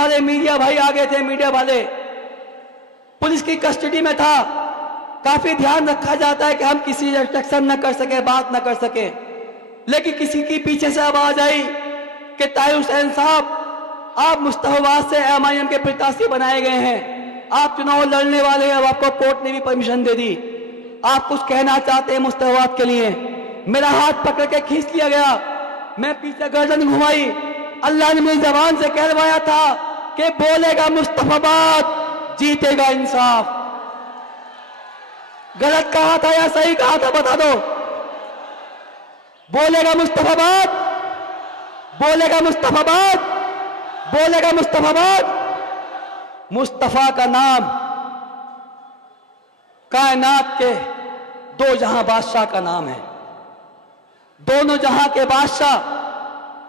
हमारे मीडिया भाई आगे थे, मीडिया वाले, पुलिस की कस्टडी में था। काफी ध्यान रखा जाता है कि हम किसी रिस्ट्रिक्शन न कर सके, बात न कर सके, लेकिन किसी की पीछे से आवाज आई कि ताहिर हुसैन साहब, आप मुस्तफाबाद से MIM के प्रत्याशी बनाए गए हैं, आप चुनाव लड़ने वाले हैं, अब आपको कोर्ट ने भी परमिशन दे दी, आप कुछ कहना चाहते हैं मुस्तफाबाद के लिए। मेरा हाथ पकड़ के खींच लिया गया, मैं पीछे गर्दन घुमाई। अल्लाह ने मेरी जबान से कहलवाया था कि बोलेगा मुस्तफाबाद जीतेगा इंसाफ। गलत कहा था या सही कहा था बता दो। बोलेगा मुस्तफाबाद, बोलेगा मुस्तफाबाद, बोलेगा मुस्तफाबाद। मुस्तफा का नाम कायनात के दो जहां बादशाह का नाम है, दोनों जहां के बादशाह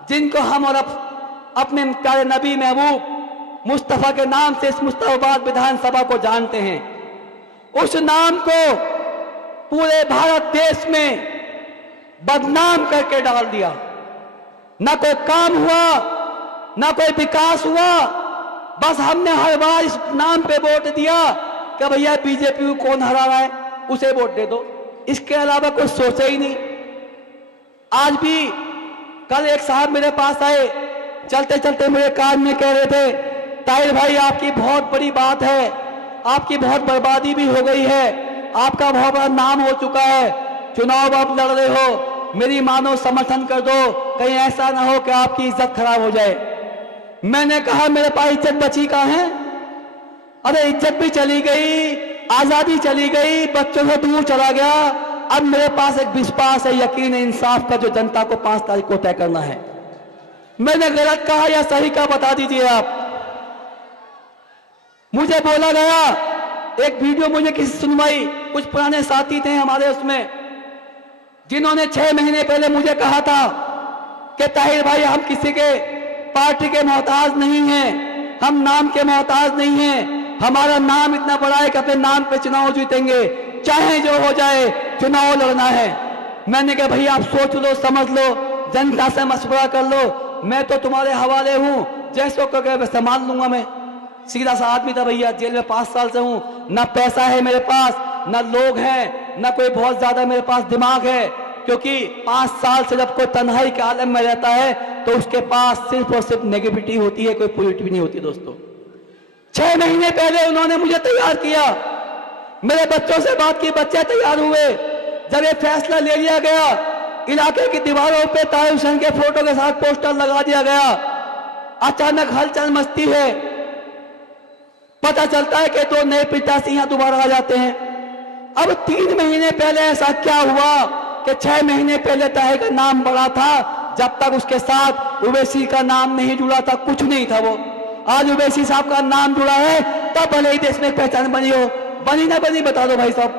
जिनको हम और अपने प्यारे नबी महबूब मुस्तफा के नाम से इस मुस्तफाबाद विधानसभा को जानते हैं। उस नाम को पूरे भारत देश में बदनाम करके डाल दिया। ना कोई काम हुआ, ना कोई विकास हुआ, बस हमने हर बार इस नाम पे वोट दिया कि भैया बीजेपी को कौन हरा रहा है उसे वोट दे दो, इसके अलावा कुछ सोचा ही नहीं। आज भी कल एक साहब मेरे पास आए, चलते चलते मेरे कान में कह रहे थे, ताहिर भाई आपकी बहुत बड़ी बात है, आपकी बहुत बर्बादी भी हो गई है, आपका बहुत बड़ा नाम हो चुका है, चुनाव आप लड़ रहे हो, मेरी मानो समर्थन कर दो, कहीं ऐसा ना हो कि आपकी इज्जत खराब हो जाए। मैंने कहा मेरे पास इज्जत बची कहाँ है? अरे इज्जत भी चली गई, आजादी चली गई, बच्चों से दूर चला गया। अब मेरे पास एक विश्वास है, यकीन है इंसाफ का, जो जनता को 5 तारीख को तय करना है। मैंने गलत कहा या सही कहा बता दीजिए आप। मुझे बोला गया, एक वीडियो मुझे किसी सुनवाई, कुछ पुराने साथी थे हमारे उसमें, जिन्होंने 6 महीने पहले मुझे कहा था कि ताहिर भाई हम किसी के पार्टी के मोहताज नहीं हैं, हम नाम के मोहताज नहीं हैं, हमारा नाम इतना बड़ा है कि अपने नाम पे चुनाव जीतेंगे, चाहे जो हो जाए चुनाव लड़ना है। मैंने कहा भैया आप सोच लो, समझ लो, जनता से मशवरा कर लो, मैं तो तुम्हारे हवाले हूं, जैसो कहोगे वैसे संभाल लूंगा। मैं सीधा सा आदमी था भैया, जेल में 5 साल से हूं, ना पैसा है मेरे पास, ना लोग हैं, ना कोई बहुत ज्यादा मेरे पास दिमाग है, क्योंकि 5 साल से जब कोई तन्हाई के आलम में रहता है तो उसके पास सिर्फ और सिर्फ नेगेटिविटी होती है, कोई पॉजिटिव नहीं होती। दोस्तों 6 महीने पहले उन्होंने मुझे तैयार किया, मेरे बच्चों से बात की, बच्चे तैयार हुए। जब ये फैसला ले लिया गया, इलाके की दीवारों पे ताहिर हुसैन के फोटो के साथ पोस्टर लगा दिया गया, अचानक हलचल मचती है, पता चलता है कि 2 नए प्रत्याशी यहां दोबारा आ जाते हैं। अब 3 महीने पहले ऐसा क्या हुआ कि 6 महीने पहले ताहिर का नाम बड़ा था, जब तक उसके साथ उवैसी का नाम नहीं जुड़ा था कुछ नहीं था वो। आज उवैसी साहब का नाम जुड़ा है, तब भले ही देश में पहचान बनी हो, बनी ना बनी बता दो भाई साहब।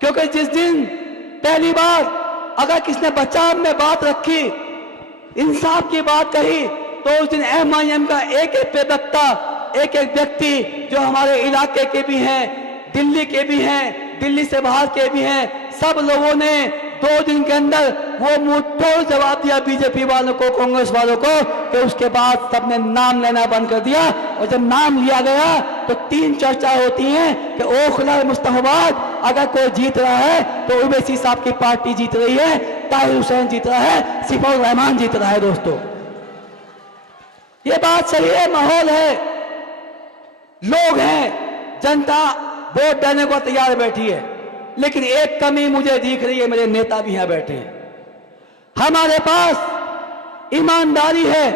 क्योंकि जिस दिन पहली बार अगर किसने बचाव में बात रखी, इंसाफ की बात कही, तो उस दिन MIM का एक प्रवक्ता, एक व्यक्ति जो हमारे इलाके के भी हैं, दिल्ली के भी हैं, दिल्ली से बाहर के भी हैं, सब लोगों ने 2 दिन के अंदर वो मुंहतोड़ जवाब दिया बीजेपी वालों को, कांग्रेस वालों को, कि उसके बाद सबने नाम लेना बंद कर दिया। और जब नाम लिया गया तो 3 चर्चा होती है कि ओखला मुस्तफाबाद अगर कोई जीत रहा है तो उवैसी साहब की पार्टी जीत रही है, ताहिर हुसैन जीत रहा है, सिफाउर रहमान जीत रहा है। दोस्तों ये बात सही है, माहौल है, लोग हैं, जनता वोट देने को तैयार बैठी है, लेकिन एक कमी मुझे दिख रही है, मेरे नेता भी यहां बैठे हैं। हमारे पास ईमानदारी है,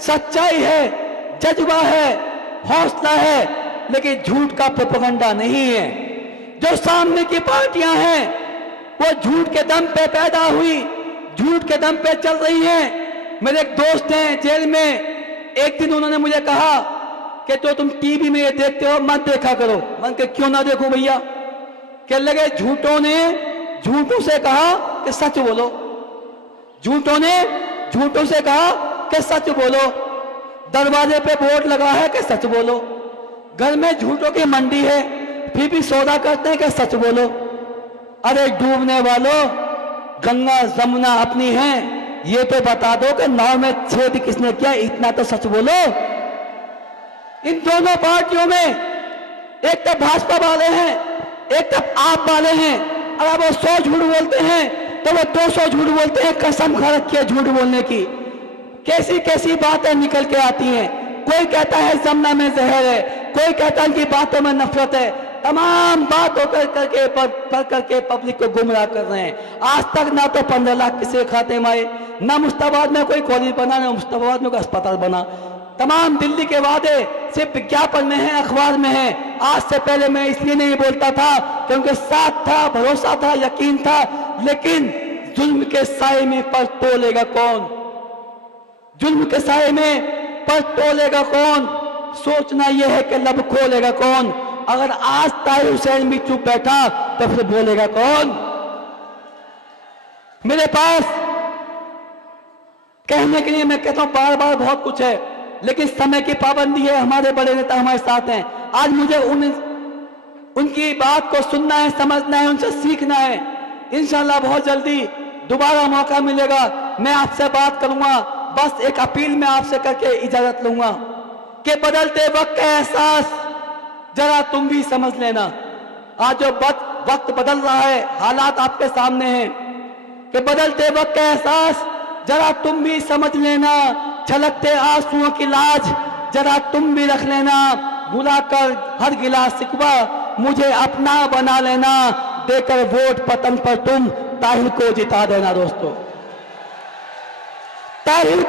सच्चाई है, जज्बा है, हौसला है, लेकिन झूठ का प्रोपेगेंडा नहीं है। जो सामने की पार्टियां हैं वो झूठ के दम पे पैदा हुई, झूठ के दम पे चल रही हैं। मेरे एक दोस्त हैं जेल में, एक दिन उन्होंने मुझे कहा कि जो तुम टीवी में ये देखते हो मत देखा करो। मैं कहा क्यों ना देखो भैया? कह लगे झूठों ने झूठों से कहा कि सच बोलो, झूठों ने झूठों से कहा कि सच बोलो, दरवाजे पे बोर्ड लगा है कि सच बोलो, घर में झूठों की मंडी है फिर भी सौदा करते हैं कि सच बोलो। अरे डूबने वालों, गंगा जमुना अपनी है, ये तो बता दो कि नाव में छेद किसने किया, इतना तो सच बोलो। इन दोनों पार्टियों में एक तरफ भाजपा वाले हैं, एक तरफ आप वाले हैं। अगर वो 100 झूठ बोलते हैं तो वो 200 झूठ बोलते हैं, कसम खा रखी है झूठ बोलने की। कैसी कैसी बातें निकल के आती हैं। कोई कहता है जमना में जहर है, कोई कहता है कि बातों में नफरत है। तमाम बातों करके पब्लिक को गुमराह कर रहे हैं। आज तक ना तो 15 लाख किसी के खाते में आए, ना मुश्ताबाद में कोई कॉलेज बना, ना मुश्ताबाद में कोई अस्पताल बना। तमाम दिल्ली के वादे सिर्फ विज्ञापन में है, अखबार में है। आज से पहले मैं इसलिए नहीं बोलता था क्योंकि साथ था, भरोसा था, यकीन था। लेकिन जुल्म के साए में पर तोलेगा कौन? जुल्म के साए में पर तोलेगा कौन? सोचना यह है कि लब खोलेगा कौन? अगर आज ताहिर हुसैन भी चुप बैठा तो फिर बोलेगा कौन? मेरे पास कहने के लिए मैं कहता हूं बार बार बहुत कुछ है, लेकिन समय की पाबंदी है। हमारे बड़े नेता हमारे साथ हैं। आज मुझे उनकी बात को सुनना है, समझना है, उनसे सीखना है। इंशाल्लाह बहुत जल्दी दोबारा मौका मिलेगा, मैं आपसे बात करूंगा। बस एक अपील मैं आपसे करके इजाजत लूंगा कि बदलते वक्त का एहसास जरा तुम भी समझ लेना। आज जो वक्त बदल रहा है, हालात आपके सामने हैं कि बदलते वक्त का एहसास जरा तुम भी समझ लेना। छलकते आंसुओं की लाज जरा तुम भी रख लेना। भुलाकर हर गिला सिकवा मुझे अपना बना लेना। देकर वोट पतन पर तुम ताहिर को जिता देना दोस्तों। ताहिर